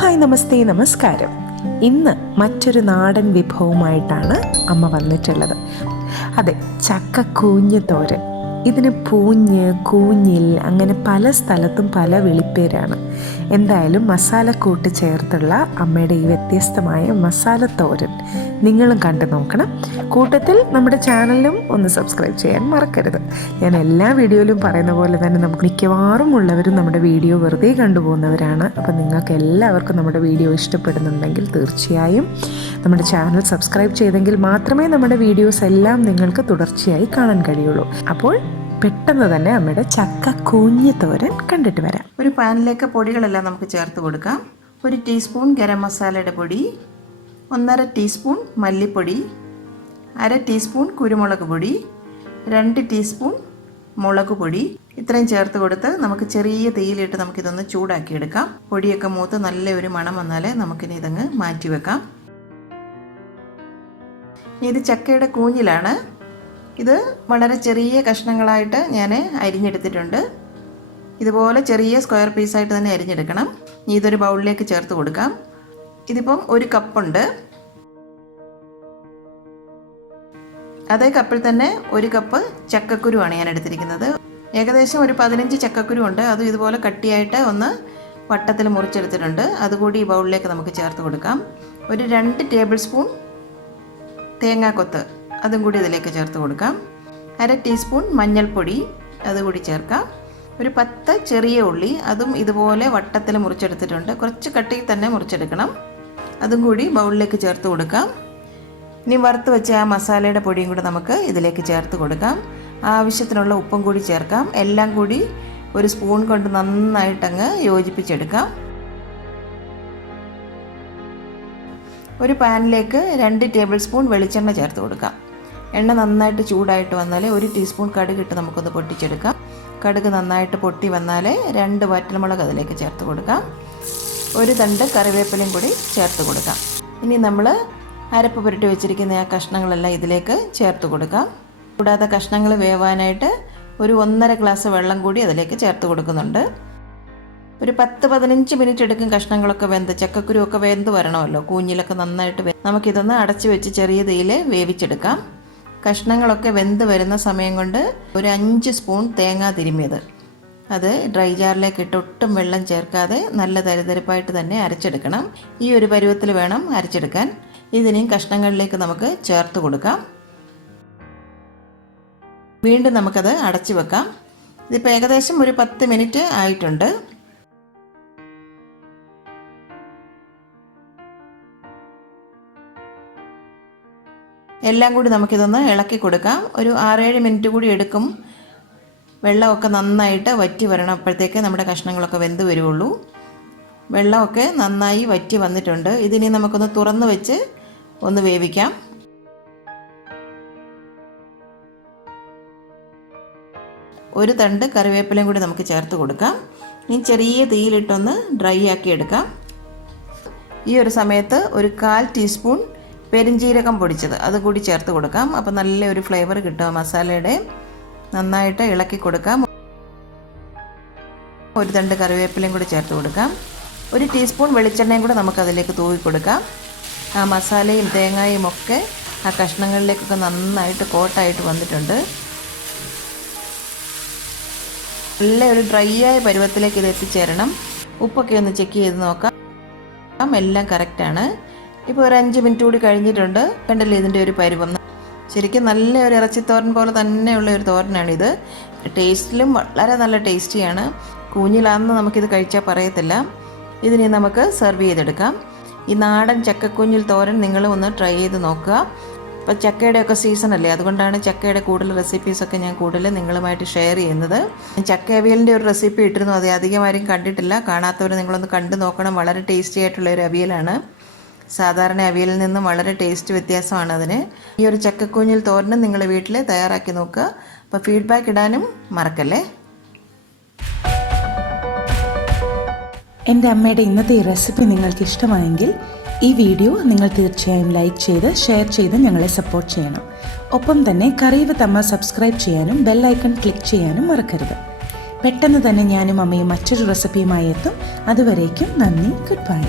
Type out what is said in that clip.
Hi നമസ്തേ നമസ്കാരം. ഇന്ന് മറ്റൊരു നാടൻ വിഭവമായിട്ടാണ് അമ്മ വന്നിട്ടുള്ളത്. അതെ, ചക്ക കൂഞ്ഞ് തോരൻ. ഇതിന് പൂഞ്ഞ്, കൂഞ്ഞിൽ അങ്ങനെ പല സ്ഥലത്തും പല വിളിപ്പേരാണ്. എന്തായാലും മസാലക്കൂട്ട് ചേർത്തുള്ള അമ്മയുടെ ഈ വ്യത്യസ്തമായ മസാല തോരൻ നിങ്ങളും കണ്ടു നോക്കണം. കൂട്ടത്തിൽ നമ്മുടെ ചാനലിലും ഒന്ന് സബ്സ്ക്രൈബ് ചെയ്യാൻ മറക്കരുത്. ഞാൻ എല്ലാ വീഡിയോയിലും പറയുന്ന പോലെ തന്നെ നമുക്ക് മിക്കവാറും ഉള്ളവരും നമ്മുടെ വീഡിയോ വെറുതെ കണ്ടുപോകുന്നവരാണ്. അപ്പം നിങ്ങൾക്ക് എല്ലാവർക്കും നമ്മുടെ വീഡിയോ ഇഷ്ടപ്പെടുന്നുണ്ടെങ്കിൽ തീർച്ചയായും നമ്മുടെ ചാനൽ സബ്സ്ക്രൈബ് ചെയ്തെങ്കിൽ മാത്രമേ നമ്മുടെ വീഡിയോസ് എല്ലാം നിങ്ങൾക്ക് തുടർച്ചയായി കാണാൻ കഴിയുള്ളൂ. അപ്പോൾ പെട്ടെന്ന് തന്നെ അമ്മയുടെ ചക്ക കൂഞ്ഞ് തോരൻ കണ്ടിട്ട് വരാം. ഒരു പാനിലേക്ക് പൊടികളെല്ലാം നമുക്ക് ചേർത്ത് കൊടുക്കാം. 1 ടീസ്പൂൺ ഗരം മസാലയുടെ പൊടി, 1.5 ടീസ്പൂൺ മല്ലിപ്പൊടി, 1/2 ടീസ്പൂൺ കുരുമുളക് പൊടി, 2 ടീസ്പൂൺ മുളക് പൊടി, ഇത്രയും ചേർത്ത് കൊടുത്ത് നമുക്ക് ചെറിയ തീയിലിട്ട് നമുക്കിതൊന്ന് ചൂടാക്കിയെടുക്കാം. പൊടിയൊക്കെ മൂത്ത് നല്ലൊരു മണം വന്നാലേ നമുക്കിനി ഇതങ്ങ് മാറ്റി വെക്കാം. ഇത് ചക്കയുടെ കൂഞ്ഞിലാണ്. ഇത് വളരെ ചെറിയ കഷ്ണങ്ങളായിട്ട് ഞാൻ അരിഞ്ഞെടുത്തിട്ടുണ്ട്. ഇതുപോലെ ചെറിയ സ്ക്വയർ പീസായിട്ട് തന്നെ അരിഞ്ഞെടുക്കണം. ഇതൊരു ബൗളിലേക്ക് ചേർത്ത് കൊടുക്കാം. ഇതിപ്പം 1 കപ്പുണ്ട്. അതേ കപ്പിൽ തന്നെ 1 കപ്പ് ചക്കക്കുരുവാണ് ഞാൻ എടുത്തിരിക്കുന്നത്. ഏകദേശം ഒരു 15 ചക്കക്കുരു ഉണ്ട്. അതും ഇതുപോലെ കട്ടിയായിട്ട് ഒന്ന് വട്ടത്തിൽ മുറിച്ചെടുത്തിട്ടുണ്ട്. അതുകൂടി ഈ ബൗളിലേക്ക് നമുക്ക് ചേർത്ത് കൊടുക്കാം. ഒരു 2 ടേബിൾ സ്പൂൺ തേങ്ങാക്കൊത്ത് അതും കൂടി ഇതിലേക്ക് ചേർത്ത് കൊടുക്കാം. 1/2 ടീസ്പൂൺ മഞ്ഞൾപ്പൊടി അതുകൂടി ചേർക്കാം. ഒരു 10 ചെറിയ ഉള്ളി അതും ഇതുപോലെ വട്ടത്തിൽ മുറിച്ചെടുത്തിട്ടുണ്ട്. കുറച്ച് കട്ടിയിൽ തന്നെ മുറിച്ചെടുക്കണം. അതും കൂടി ബൗളിലേക്ക് ചേർത്ത് കൊടുക്കാം. ഇനി വറുത്ത് വെച്ച ആ മസാലയുടെ പൊടിയും കൂടി നമുക്ക് ഇതിലേക്ക് ചേർത്ത് കൊടുക്കാം. ആവശ്യത്തിനുള്ള ഉപ്പും കൂടി ചേർക്കാം. എല്ലാം കൂടി ഒരു സ്പൂൺ കൊണ്ട് നന്നായിട്ടങ്ങ് യോജിപ്പിച്ചെടുക്കാം. ഒരു പാനിലേക്ക് 2 ടേബിൾ സ്പൂൺ വെളിച്ചെണ്ണ ചേർത്ത് കൊടുക്കാം. എണ്ണ നന്നായിട്ട് ചൂടായിട്ട് വന്നാൽ 1 ടീസ്പൂൺ കടുകിട്ട് നമുക്കൊന്ന് പൊട്ടിച്ചെടുക്കാം. കടുക് നന്നായിട്ട് പൊട്ടി വന്നാൽ 2 വറ്റൽമുളക് അതിലേക്ക് ചേർത്ത് കൊടുക്കാം. 1 തണ്ട് കറിവേപ്പിലയും കൂടി ചേർത്ത് കൊടുക്കാം. ഇനി നമ്മൾ അരപ്പ് പുരട്ടി വെച്ചിരിക്കുന്ന ആ കഷ്ണങ്ങളെല്ലാം ഇതിലേക്ക് ചേർത്ത് കൊടുക്കാം. കൂടാതെ കഷ്ണങ്ങൾ വേവാനായിട്ട് ഒരു 1.5 ഗ്ലാസ് വെള്ളം കൂടി അതിലേക്ക് ചേർത്ത് കൊടുക്കുന്നുണ്ട്. ഒരു 10-15 മിനിറ്റ് എടുക്കും കഷ്ണങ്ങളൊക്കെ വെന്ത്, ചക്കക്കുരു ഒക്കെ വെന്ത് വരണമല്ലോ. കൂഞ്ഞിലൊക്കെ നന്നായിട്ട് നമുക്കിതൊന്ന് അടച്ചു വെച്ച് ചെറിയ തീയിൽ വേവിച്ചെടുക്കാം. കഷ്ണങ്ങളൊക്കെ വെന്ത് വരുന്ന സമയം കൊണ്ട് ഒരു 5 സ്പൂൺ തേങ്ങ തിരുമ്മിയത് അത് ഡ്രൈ ജാറിലേക്ക് ഇട്ട് ഒട്ടും വെള്ളം ചേർക്കാതെ നല്ല തരിതരിപ്പായിട്ട് തന്നെ അരച്ചെടുക്കണം. ഈ ഒരു പരുവത്തിൽ വേണം അരച്ചെടുക്കാൻ. ഇതിനെയും കഷ്ണങ്ങളിലേക്ക് നമുക്ക് ചേർത്ത് കൊടുക്കാം. വീണ്ടും നമുക്കത് അടച്ചു വെക്കാം. ഇതിപ്പോൾ ഏകദേശം ഒരു 10 മിനിറ്റ് ആയിട്ടുണ്ട്. എല്ലാം കൂടി നമുക്കിതൊന്ന് ഇളക്കി കൊടുക്കാം. ഒരു 6-7 മിനിറ്റ് കൂടി എടുക്കും. വെള്ളമൊക്കെ നന്നായിട്ട് വറ്റി വരണം. അപ്പോഴത്തേക്ക് നമ്മുടെ കഷ്ണങ്ങളൊക്കെ വെന്ത് വരുള്ളൂ. വെള്ളമൊക്കെ നന്നായി വറ്റി വന്നിട്ടുണ്ട്. ഇതിനി നമുക്കൊന്ന് തുറന്ന് വെച്ച് ഒന്ന് വേവിക്കാം. ഒരു തണ്ട് കറിവേപ്പിലയും കൂടി നമുക്ക് ചേർത്ത് കൊടുക്കാം. ഇനി ചെറിയ തീയിലിട്ടൊന്ന് ഡ്രൈ ആക്കി എടുക്കാം. ഈ ഒരു സമയത്ത് ഒരു 1/4 ടീസ്പൂൺ പെരിഞ്ജീരകം പൊടിച്ചത് അതുകൂടി ചേർത്ത് കൊടുക്കാം. അപ്പോൾ നല്ലൊരു ഫ്ലേവർ കിട്ടും മസാലയുടെ. നന്നായിട്ട് ഇളക്കി കൊടുക്കാം. 1 തണ്ട് കറിവേപ്പിലയും കൂടി ചേർത്ത് കൊടുക്കാം. 1 ടീസ്പൂൺ വെളിച്ചെണ്ണയും കൂടി നമുക്കതിലേക്ക് തൂവി കൊടുക്കാം. ആ മസാലയും തേങ്ങയും ഒക്കെ ആ കഷ്ണങ്ങളിലേക്കൊക്കെ നന്നായിട്ട് കോട്ടായിട്ട് വന്നിട്ടുണ്ട്. നല്ല ഒരു ഡ്രൈ ആയ പരുവത്തിലേക്ക് ഇത് എത്തിച്ചേരണം. ഉപ്പൊക്കെ ഒന്ന് ചെക്ക് ചെയ്ത് നോക്കാം. എല്ലാം കറക്റ്റാണ്. ഇപ്പോൾ ഒരു 5 മിനിറ്റ് കൂടി കഴിഞ്ഞിട്ടുണ്ട്. കണ്ടല്ലേ ഇതിൻ്റെ ഒരു പരുവം. ശരിക്കും നല്ല ഒരു ഇറച്ചിത്തോരൻ പോലെ തന്നെയുള്ള ഒരു തോരനാണിത്. ടേസ്റ്റിലും വളരെ നല്ല ടേസ്റ്റിയാണ്. കൂഞ്ഞിലാണെന്ന് നമുക്കിത് കഴിച്ചാൽ പറയത്തില്ല. ഇതിനെ നമുക്ക് സെർവ് ചെയ്തെടുക്കാം. ഈ നാടൻ ചക്കക്കൂഞ്ഞിൽ തോരൻ നിങ്ങൾ ഒന്ന് ട്രൈ ചെയ്ത് നോക്കുക. ഇപ്പോൾ ചക്കയുടെയൊക്കെ സീസൺ അല്ലേ, അതുകൊണ്ടാണ് ചക്കയുടെ കൂടുതൽ റെസിപ്പീസൊക്കെ ഞാൻ കൂടുതൽ നിങ്ങളുമായിട്ട് ഷെയർ ചെയ്യുന്നത്. ചക്ക അവിയലിൻ്റെ ഒരു റെസിപ്പി ഇട്ടിരുന്നു. അത് അധികം ആരും കണ്ടിട്ടില്ല. കാണാത്തവർ നിങ്ങളൊന്ന് കണ്ടു നോക്കണം. വളരെ ടേസ്റ്റി ആയിട്ടുള്ള ഒരു അവിയലാണ്. സാധാരണ അവിയലിൽ നിന്നും വളരെ ടേസ്റ്റ് വ്യത്യാസമാണ് അതിന്. ഈ ഒരു ചക്കക്കൂഞ്ഞിൽ തോരനും നിങ്ങൾ വീട്ടിൽ തയ്യാറാക്കി നോക്കുക. അപ്പോൾ ഫീഡ്ബാക്ക് ഇടാനും മറക്കല്ലേ. എൻ്റെ അമ്മയുടെ ഇന്നത്തെ ഈ റെസിപ്പി നിങ്ങൾക്ക് ഇഷ്ടമായെങ്കിൽ ഈ വീഡിയോ നിങ്ങൾ തീർച്ചയായും ലൈക്ക് ചെയ്ത് ഷെയർ ചെയ്ത് ഞങ്ങളെ സപ്പോർട്ട് ചെയ്യണം. ഒപ്പം തന്നെ കറി വിത്ത് അമ്മ സബ്സ്ക്രൈബ് ചെയ്യാനും ബെൽ ഐക്കൺ ക്ലിക്ക് ചെയ്യാനും മറക്കരുത്. പെട്ടെന്ന് തന്നെ ഞാനും അമ്മയും മറ്റൊരു റെസിപ്പിയുമായി എത്തും. അതുവരേക്കും നന്ദി. Good bye.